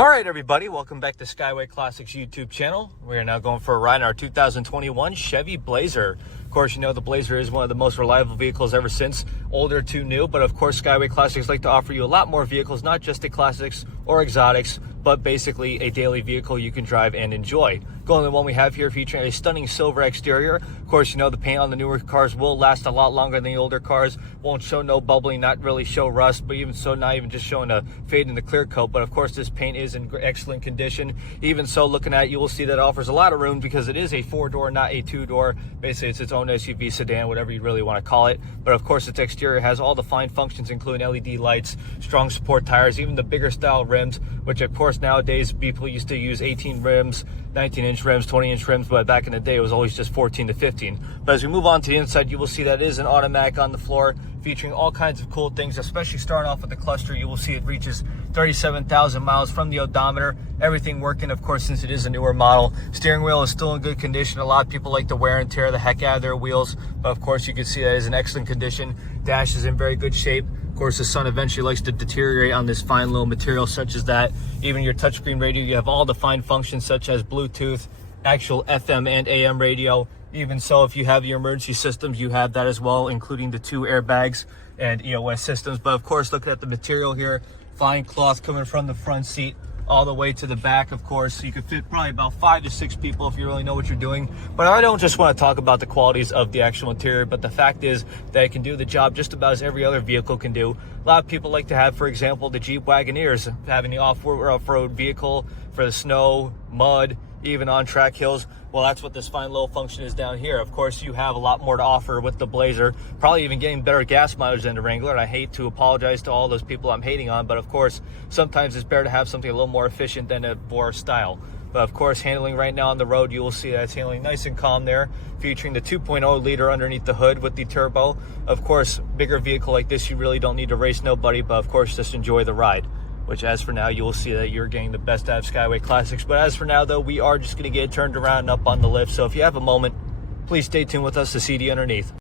All right, everybody, welcome back to Skyway Classics YouTube channel. We are now going for a ride in our 2021 Chevy Blazer. Of course, you know the Blazer is one of the most reliable vehicles ever since, older to new. But of course, Skyway Classics like to offer you a lot more vehicles, not just the classics or exotics, but basically a daily vehicle you can drive and enjoy. Going to the one we have here featuring a stunning silver exterior. Of course, you know the paint on the newer cars will last a lot longer than the older cars. Won't show no bubbling, not really show rust, but even so, not even just showing a fade in the clear coat. But of course, this paint is in excellent condition. Even so, looking at it, you will see that it offers a lot of room because it is a 4-door, not a 2-door. Basically, it's its own SUV sedan, whatever you really want to call it. But of course, its exterior has all the fine functions, including LED lights, strong support tires, even the bigger style rims, which of course nowadays people used to use 18 rims, 19-inch rims, 20-inch rims, but back in the day it was always just 14 to 15. But as we move on to the inside, you will see that it is an automatic on the floor, featuring all kinds of cool things, especially starting off with the cluster. You will see it reaches 37,000 miles from the odometer. Everything working, of course, since it is a newer model. Steering wheel is still in good condition. A lot of people like to wear and tear the heck out of their wheels, but of course you can see that it is in excellent condition. Dash is in very good shape. Of course, the sun eventually likes to deteriorate on this fine little material such as that. Even your touchscreen radio, you have all the fine functions such as Bluetooth, actual FM and AM radio. Even so, if you have your emergency systems, you have that as well, including the 2 airbags and EOS systems. But of course, looking at the material here, fine cloth coming from the front seat all the way to the back. Of course, you could fit probably about 5 to 6 people if you really know what you're doing. But I don't just want to talk about the qualities of the actual interior, but the fact is that it can do the job just about as every other vehicle can do. A lot of people like to have, for example, the Jeep Wagoneers, having the off-road vehicle for the snow, mud, even on track hills. Well, that's what this fine little function is down here. Of course, you have a lot more to offer with the Blazer, probably even getting better gas mileage than the Wrangler. And I hate to apologize to all those people I'm hating on, but of course, sometimes it's better to have something a little more efficient than a bore style. But of course, handling right now on the road, you will see that it's handling nice and calm there, featuring the 2.0 liter underneath the hood with the turbo. Of course, bigger vehicle like this, you really don't need to race nobody, but of course, just enjoy the ride. Which, as for now, you will see that you're getting the best out of Skyway Classics. But as for now, though, we are just going to get it turned around and up on the lift. So if you have a moment, please stay tuned with us to see the underneath.